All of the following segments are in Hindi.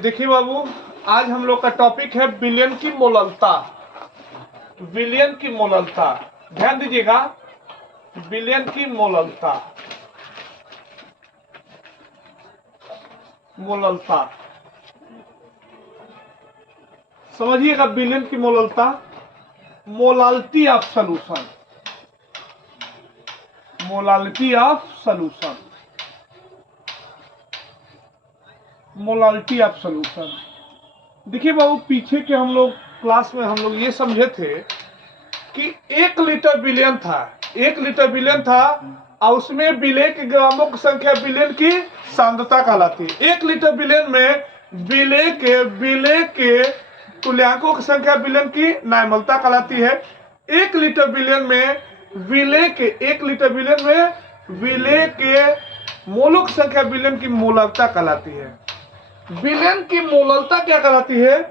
देखिए बाबू, आज हम लोग का टॉपिक है विलयन की मोललता। विलयन की मोललता, ध्यान दीजिएगा। विलयन की मोललता, मोललता समझिएगा। विलयन की मोललता, molality of solution, molality of solution, molality of solution. देखिए बाबू, पीछे के हम लोग क्लास में हम लोग ये समझे थे कि 1 लीटर विलयन था, 1 लीटर विलयन था और उसमें विलय के ग्रामों की संख्या विलयन की सांद्रता कहलाती है। 1 लीटर विलयन में विलय के तुल्यांकों की संख्या विलयन की नाइमलता कहलाती है। 1 लीटर विलयन में विलय के 1 लीटर विलयन में विलय के मोलों की संख्या विलयन की मोललता कहलाती है। विलयन की मोललता क्या कहलाती है?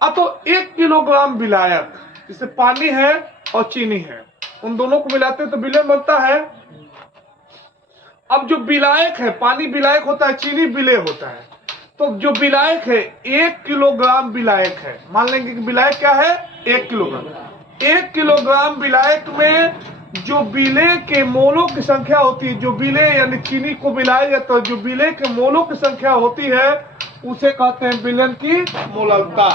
अब तो 1 किलोग्राम विलायक, जैसे पानी है और चीनी है, उन दोनों को मिलाते हैं तो विलयन बनता है। अब जो विलायक है, पानी विलायक होता है, चीनी विलय होता है। तो जो विलायक है 1 किलोग्राम विलायक है, मान लेंगे कि विलायक क्या है 1 किलोग्राम। 1 किलोग्राम विलायक में जो विलय के मोलों की संख्या होती है, जो विलय यानी चीनी को मिलाया जाता है, जो विलय के मोलों की संख्या होती है उसे कहते हैं विलयन की मोललता।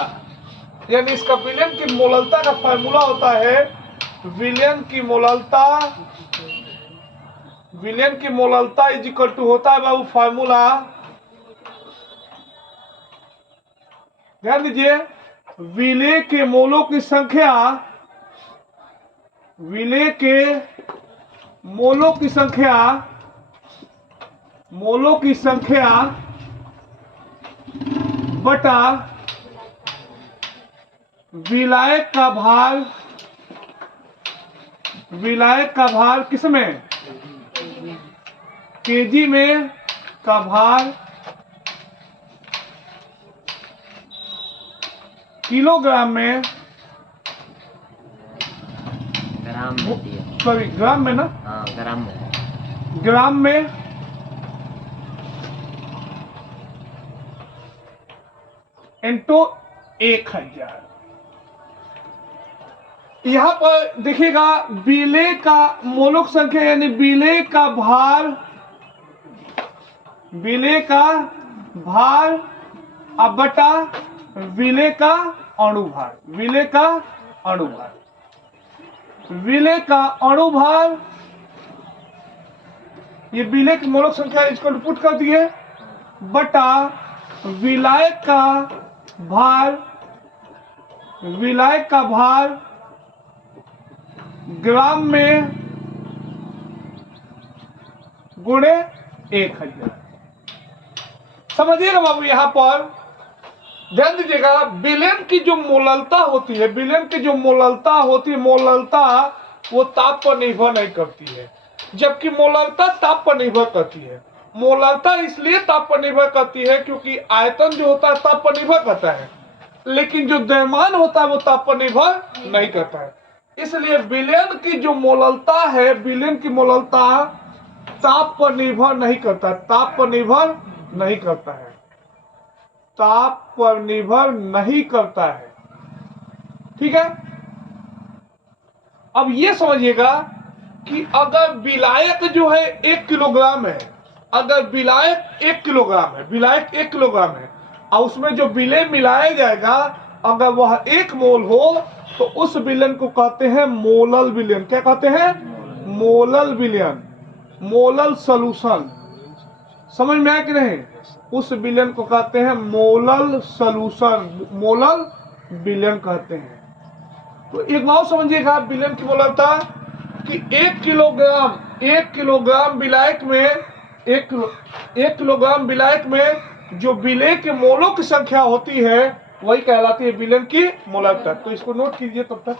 यानी इसका विलयन की मोललता का फार्मूला होता है विलयन की मोललता। विलयन की मोललता इज इक्वल टू होता है बाबू फार्मूला, ध्यान दीजिए, विलय के मोलों की संख्या, विलय के मोलों की संख्या, मोलों की संख्या बटा विलायक का भार, विलायक का भार किसमें, केजी में, का भार किलोग्राम में, ग्राम में दिया, सॉरी ग्राम में ना, हाँ ग्राम में, ग्राम में इंटू 1000। यहां पर देखिएगा विलय का मोलों की संख्या यानी विलय का भार, विलय का भार अब बटा विलय का अणुभार, विलय का अणुभार, विलय का अणुभार, ये विलय की मोलों की संख्या इसको पुट कर दिए बटा विलायक का भार, विलायक का भार ग्राम में गुणे 1000। समझिएगा बाबू, यहां पर ध्यान दीजिएगा। विलयन की जो मोललता होती है, विलयन की जो मोललता होती है, मोललता वो ताप पर निर्भर नहीं करती है, जबकि मोललता ताप पर निर्भर करती है। मोललता इसलिए ताप पर निर्भर करती है क्योंकि आयतन जो होता है ताप पर निर्भर करता है, लेकिन जो द्रव्यमान होता है वो ताप पर निर्भर नहीं करता है। इसलिए विलयन की जो मोललता है, विलयन की मोललता ताप पर निर्भर नहीं करता, ताप पर निर्भर नहीं करता है, ताप पर निर्भर नहीं करता है। ठीक है। अब ये समझिएगा कि अगर विलायक जो है 1 किलोग्राम है, अगर विलायक 1 किलोग्राम है, विलायक 1 किलोग्राम है और उसमें जो विलय मिलाया जाएगा अगर वह 1 मोल हो तो उस विलयन को कहते हैं मोलल विलयन। क्या कहते हैं? मोलल विलयन, मोलल सॉल्यूशन। समझ में आया कि नहीं? उस विलयन को कहते हैं मोलल सॉल्यूशन, मोलल विलयन कहते हैं। तो एक बात समझिएगा विलयन की मोललता कि 1 किलोग्राम विलायक में, 1 किलोग्राम विलायक में जो विलय के मोलों की संख्या होती है वही कहलाती है विलयन की मोललता। तो इसको नोट कीजिए तब तक।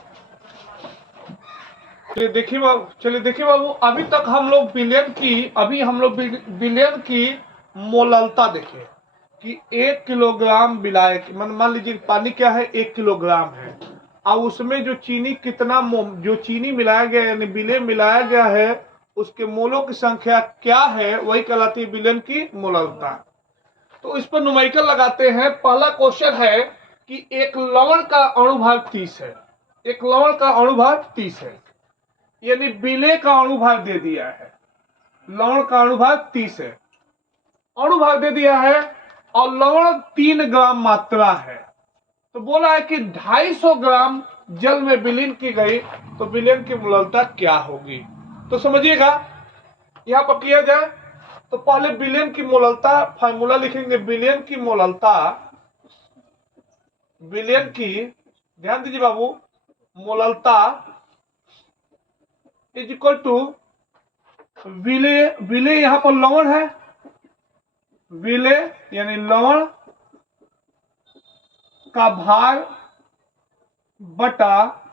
चलिए देखिए बाबू, अभी तक हम लोग विलयन की मोललता देखे कि 1 किलोग्राम विलायक, मान लीजिए पानी क्या है 1 किलोग्राम है और उसमें जो चीनी कितना, जो चीनी मिलाया गया यानी विलय मिलाया गया है उसके मोलों की संख्या क्या है वही कहलाती है विलयन की मोललता। तो इस पर न्यूमेरिकल लगाते हैं। पहला क्वेश्चन है कि एक लवण का अणुभार 30 है, एक लवण का अणुभार 30 है, यानी विलेय का अणुभार दे दिया है, लवण का अणुभार 30 है, अणुभार दे दिया है और लवण 3 ग्राम मात्रा है। तो बोला है कि 250 ग्राम जल में विलीन की गई तो विलयन की मोललता क्या होगी। तो समझिएगा, यहां पर किया जाए तो पहले विलयन की मोललता फार्मूला लिखेंगे। विलयन की मोललता, विलयन की, ध्यान दीजिए बाबू, मोललता इज इक्वल टू विलेय, विलेय यहां पर लवण है, विलेय यानी लवण का भार बटा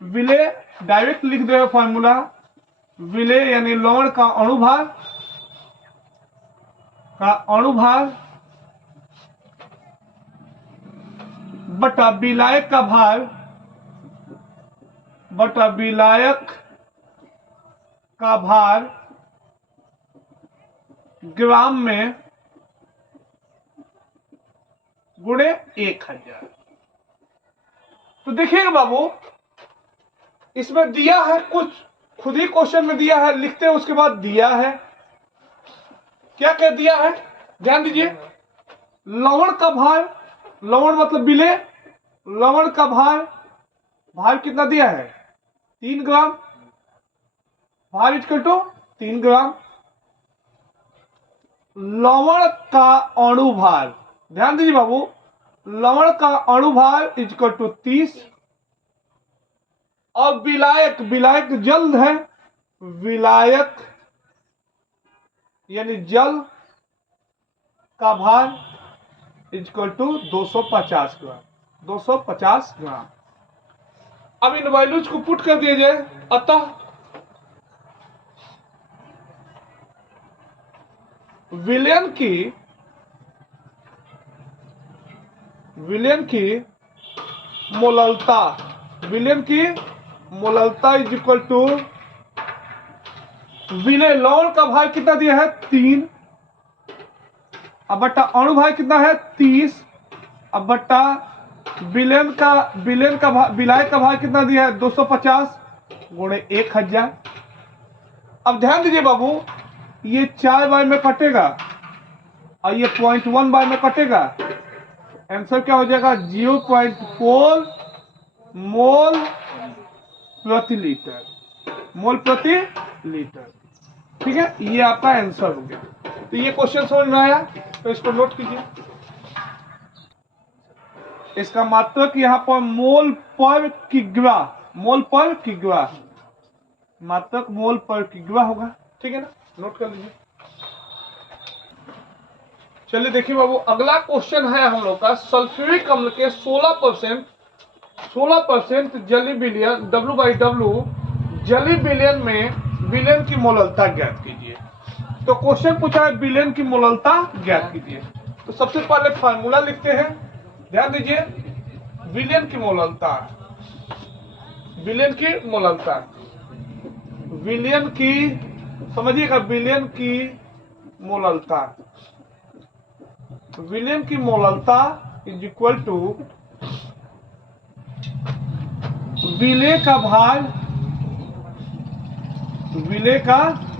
विलेय, डायरेक्ट लिख दे फॉर्मूला, विलेय यानी लवण का अणुभार, बटा विलायक का भार, बटा विलायक का भार ग्राम में गुणे 1000। तो देखिएगा बाबू, इसमें दिया है कुछ, खुद ही क्वेश्चन में दिया है, लिखते हैं उसके बाद दिया है, क्या क्या दिया है ध्यान दीजिए। लवण का भार, लवण मतलब विलेय, लवण का भार कितना दिया है 3 ग्राम, भार इक्वल टू 3 ग्राम। लवण का अणुभार, ध्यान दीजिए बाबू, लवण का अणुभार इक्वल टू 30 और विलायक, विलायक जल है, विलायक यानी जल का भार इक्वल टू 250 ग्राम, 250 ग्राम। अब इन वैल्यूज को पुट कर दिया जाए, अतः विलयन की मोललता, विलयन की मोललता इज इक्वल टू विलेय, लवण का भार कितना दिया है 3, अब बट्टा अणु भार कितना है 30, अब बट्टा विलयन का विलायक का भार कितना दिया है 250 गुणे 1000। अब ध्यान दीजिए बाबू, ये 4 बार में कटेगा और ये 0.1 बार में कटेगा, आंसर क्या हो जाएगा 0.4 मोल प्रति लीटर, मोल प्रति लीटर। ठीक है, ये आपका आंसर हो गया। तो ये क्वेश्चन समझ में आया, तो इसको नोट कीजिए। इसका मात्रक यहाँ पर मोल पर किग्रा, मोल पर किग्रा, मात्रक मोल पर किग्रा होगा। ठीक है ना, नोट कर लीजिए। चलिए देखिए बाबू, अगला क्वेश्चन है हम लोग का, सल्फ्यूरिक अम्ल के 16% जली विलयन W/W जली विलयन में विलयन की मोललता ज्ञात कीजिए। तो क्वेश्चन पूछा है विलयन की मोललता ज्ञात कीजिए। तो सबसे पहले फार्मूला लिखते हैं, ध्यान दीजिए, विलयन की मोललता, विलयन की मोललता, विलयन की, समझिएगा, विलयन की मोललता, विलयन की मोललता इज इक्वल टू विलेय का भार, विलेय का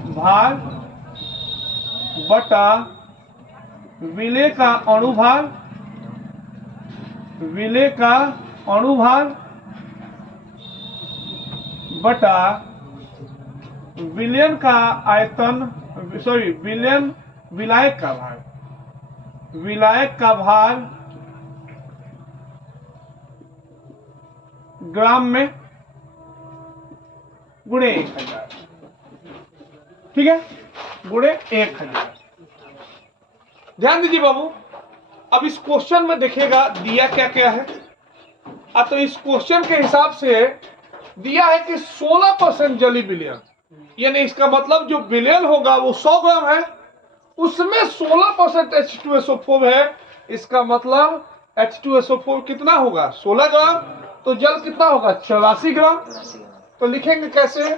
भार बटा विलेय का अणुभार, विलेय का अणुभार बटा विलयन का आयतन, सॉरी विलयन, विलायक का भार, विलायक का भार ग्राम में गुणे 1000। ठीक है, गुणे 1000। ध्यान दीजिए बाबू, अब इस क्वेश्चन में देखिएगा दिया क्या क्या है। अब तो इस क्वेश्चन के हिसाब से दिया है कि 16% जली विलयन, यानी इसका मतलब जो विलयन होगा वो 100 ग्राम है, उसमें 16% H2SO4 है। इसका मतलब H2SO4 कितना होगा 16 ग्राम, तो जल कितना होगा 84 ग्राम। तो लिखेंगे कैसे,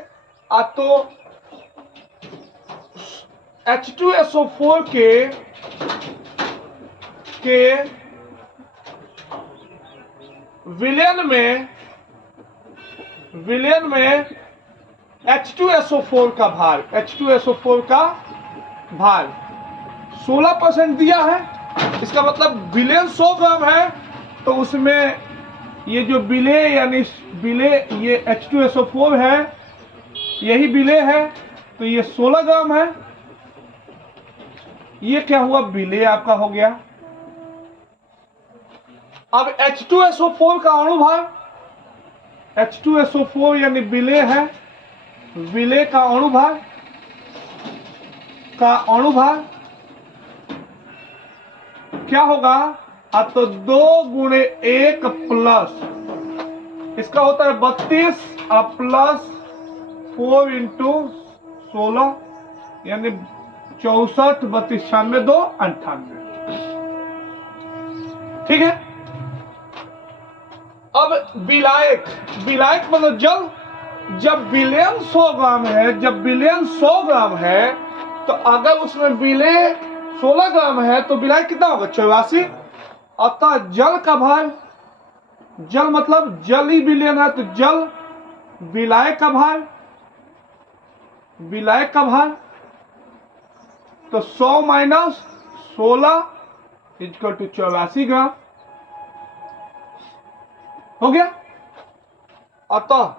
तो H2SO4 के के विलेन में H2SO4 का भार, H2SO4 का भार 16% दिया है। इसका मतलब विलेन 100 ग्राम है, तो उसमें ये जो बिले यानी बिले ये H2SO4 है, यही बिले है, तो ये 16 ग्राम है। ये क्या हुआ, बिले आपका हो गया। अब H2SO4 का अणुभार, H2SO4 यानी बिले है, विले का अणुभार क्या होगा, अब तो 2 गुणे 1 प्लस इसका होता है 32 प्लस 4 इंटू 16 यानी 64, 32, 96, 2, 98। ठीक है। अब विलायक मतलब जल, जब विलेन 100 ग्राम है, तो अगर उसमें विले 16 ग्राम है तो विलायक कितना होगा, 84। अतः जल का भार, जल मतलब जल ही विलेन है, तो जल विलायक का भार तो 100 माइनस 16 इक्वल टू 84 ग्राम हो गया। अतः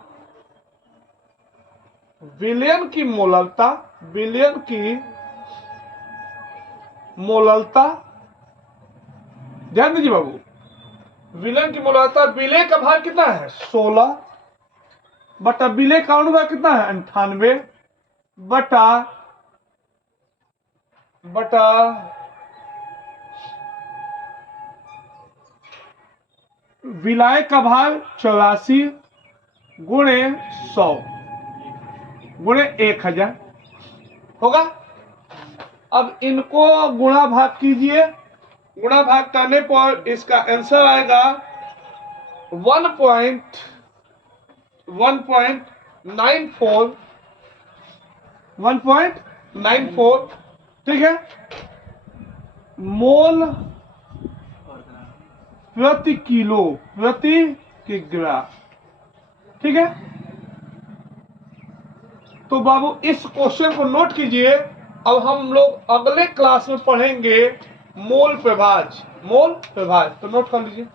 विलेन की मोललता ध्यान दीजिए बाबू, विलेन की मोललता, विले का भार कितना है 16 बटा विले का अणुभार कितना है 98 बटा विलायक का भार 84 गुणे 100 गुणे 1000 होगा। अब इनको गुणा भाग कीजिए, गुणा भाग करने पर इसका आंसर आएगा 1.94 ठीक है, मोल प्रति किग्रा। ठीक है, तो बाबू इस क्वेश्चन को नोट कीजिए। अब हम लोग अगले क्लास में पढ़ेंगे मोल प्रभाज, तो नोट कर लीजिए।